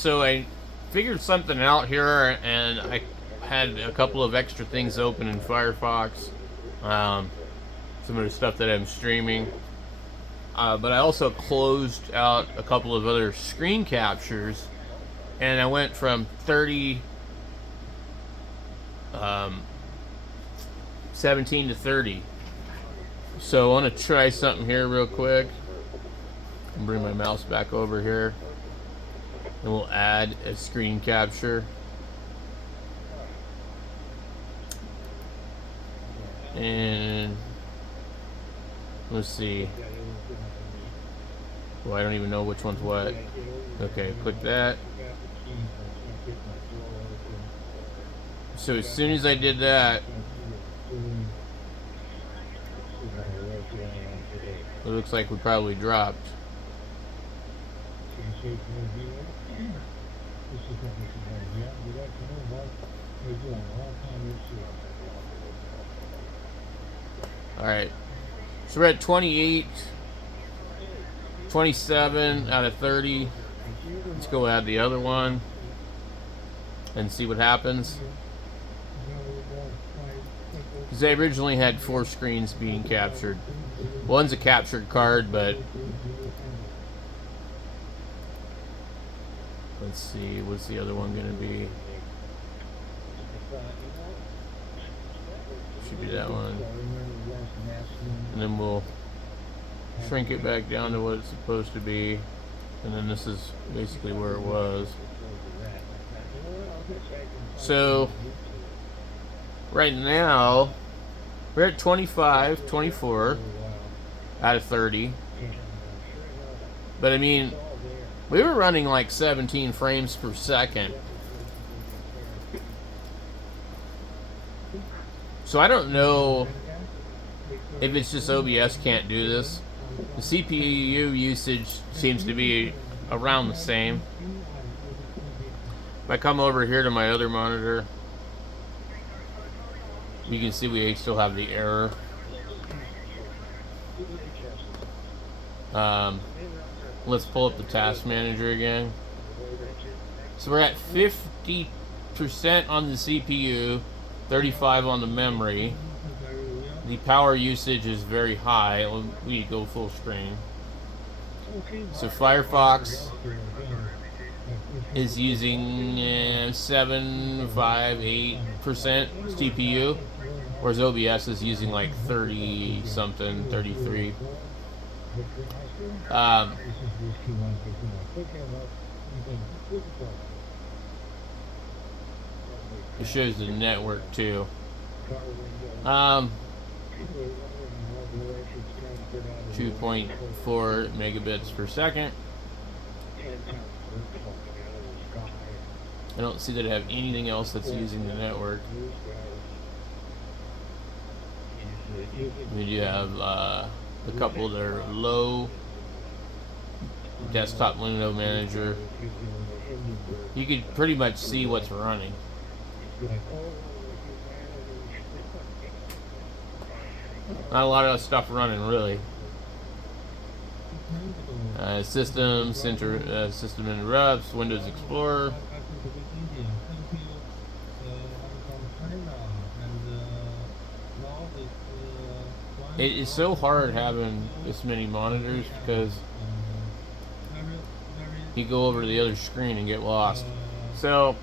so I figured something out here, and I had a couple of extra things open in Firefox. Some of the stuff that I'm streaming. But I also closed out a couple of other screen captures, and I went from 17 to 30. So I want to try something here real quick. And bring my mouse back over here. And we'll add a screen capture. And let's see. Well, I don't even know which one's what. Okay, click that. So as soon as I did that, it looks like we probably dropped. Alright, so we're at 28, 27 out of 30. Let's go add the other one and see what happens. Because I originally had 4 screens being captured. One's a captured card, but let's see, what's the other one going to be? Should be that one. And then we'll shrink it back down to what it's supposed to be. And then this is basically where it was. So right now we're at 25, 24 out of 30. But I mean, we were running like 17 frames per second. So I don't know if it's just OBS can't do this. The CPU usage seems to be around the same. If I come over here to my other monitor, you can see we still have the error. Let's pull up the task manager again. So we're at 50% on the CPU, 35 on the memory. The power usage is very high. We go full screen. So Firefox is using 758% CPU, whereas OBS is using like 30 something, 33. It shows the network too. 2.4 megabits per second. I don't see that I have anything else that's using the network. We do have a couple that are low. Desktop window manager. You could pretty much see what's running. Not a lot of stuff running really. System interrupts, Windows Explorer. It is so hard having this many monitors because you go over to the other screen and get lost. So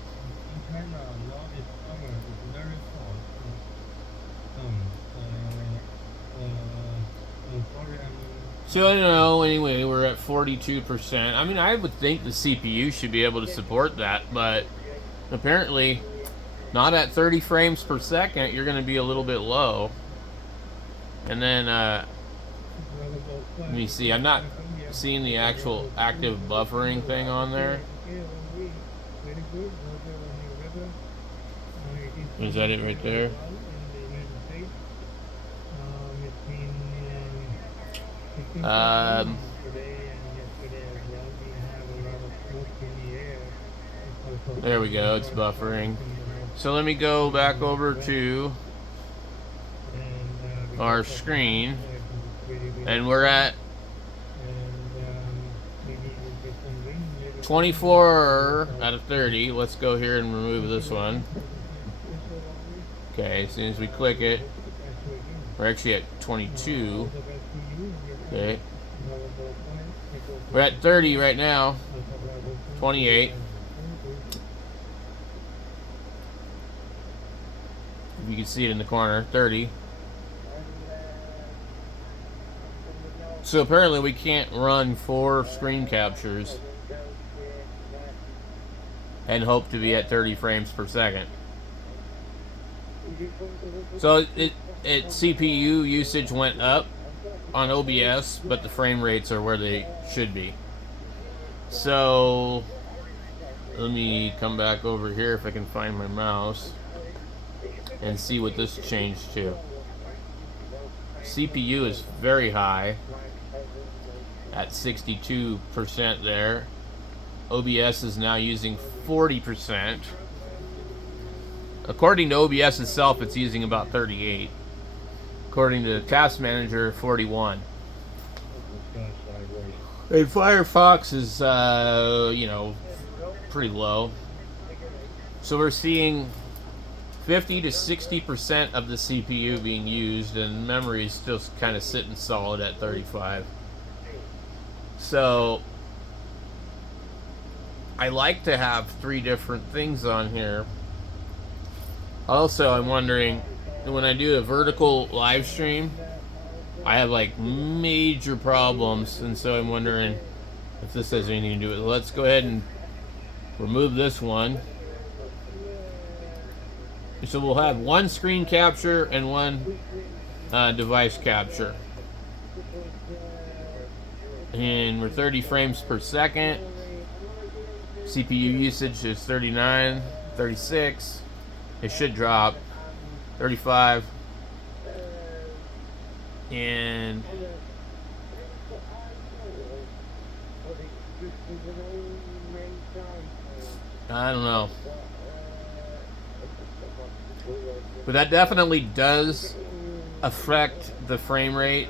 I don't know, anyway, we're at 42%. I mean, I would think the CPU should be able to support that, but apparently not at 30 frames per second. You're going to be a little bit low. And then, let me see, I'm not seeing the actual active buffering thing on there. Is that it right there? There we go, it's buffering. So let me go back over to our screen, and we're at 24 out of 30. Let's go here and remove this one. Okay, as soon as we click it, we're actually at 22. Okay. We're at 30 right now. 28. You can see it in the corner. 30. So apparently we can't run 4 screen captures and hope to be at 30 frames per second. So CPU usage went up on OBS, but the frame rates are where they should be. So let me come back over here if I can find my mouse and see what this changed to. CPU is very high at 62% there. OBS is now using 40%. According to OBS itself, it's using about 38. According to the Task Manager, 41. And Firefox is, you know, pretty low. So we're seeing 50 to 60% of the CPU being used, and memory is still kind of sitting solid at 35. So I like to have 3 different things on here. Also, I'm wondering, when I do a vertical live stream, I have like major problems, and so I'm wondering if this has anything to do with it. Let's go ahead and remove this one. So we'll have 1 screen capture and 1 device capture. And we're 30 frames per second. CPU usage is 39, 36. It should drop. 35. And I don't know. But that definitely does affect the frame rate.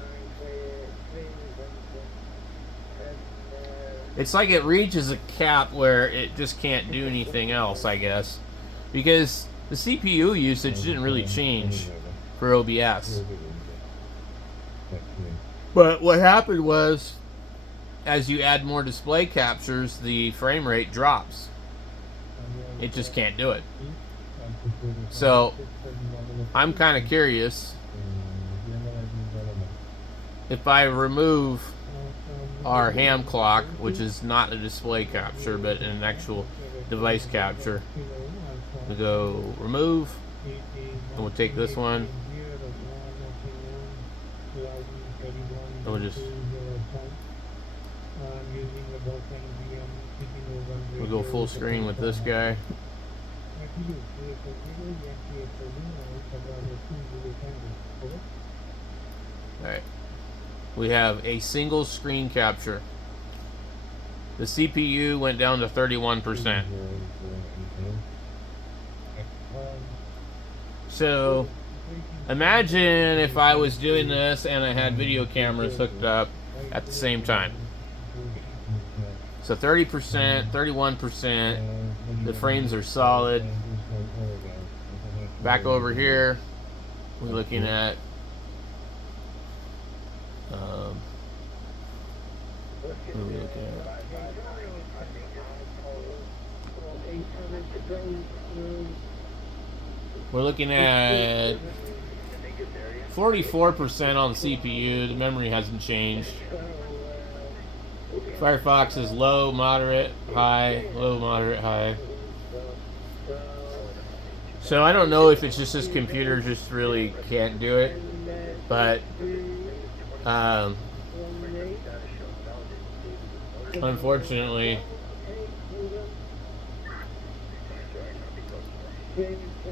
It's like it reaches a cap where it just can't do anything else, I guess. Because the CPU usage didn't really change for OBS. But what happened was, as you add more display captures, the frame rate drops. It just can't do it. So, I'm kind of curious if I remove our ham clock, which is not a display capture but an actual device capture. We go remove, and we'll take this one, and we'll just go full screen with this guy. Alright, we have a single screen capture. The CPU went down to 31%. So imagine if I was doing this and I had video cameras hooked up at the same time. So 30%, 31%, the frames are solid. Back over here, we're looking at what are we looking at? We're looking at 44% on the CPU. The memory hasn't changed. Firefox is low, moderate, high, low, moderate, high. So I don't know if it's just this computer just really can't do it, but unfortunately,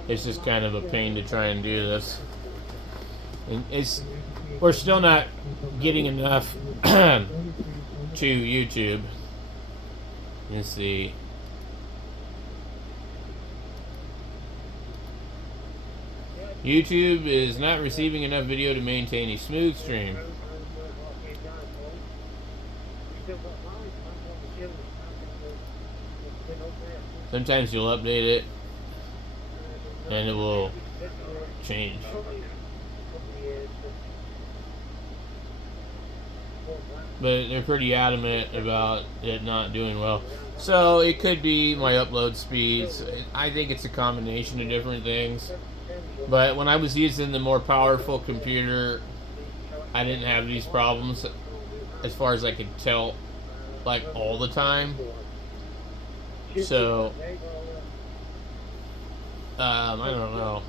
it's just kind of a pain to try and do this. And we're still not getting enough to YouTube. Let's see. YouTube is not receiving enough video to maintain a smooth stream. Sometimes you'll update it and it will change. But they're pretty adamant about it not doing well. So it could be my upload speeds. I think it's a combination of different things. But when I was using the more powerful computer, I didn't have these problems as far as I could tell, like all the time. So I don't know.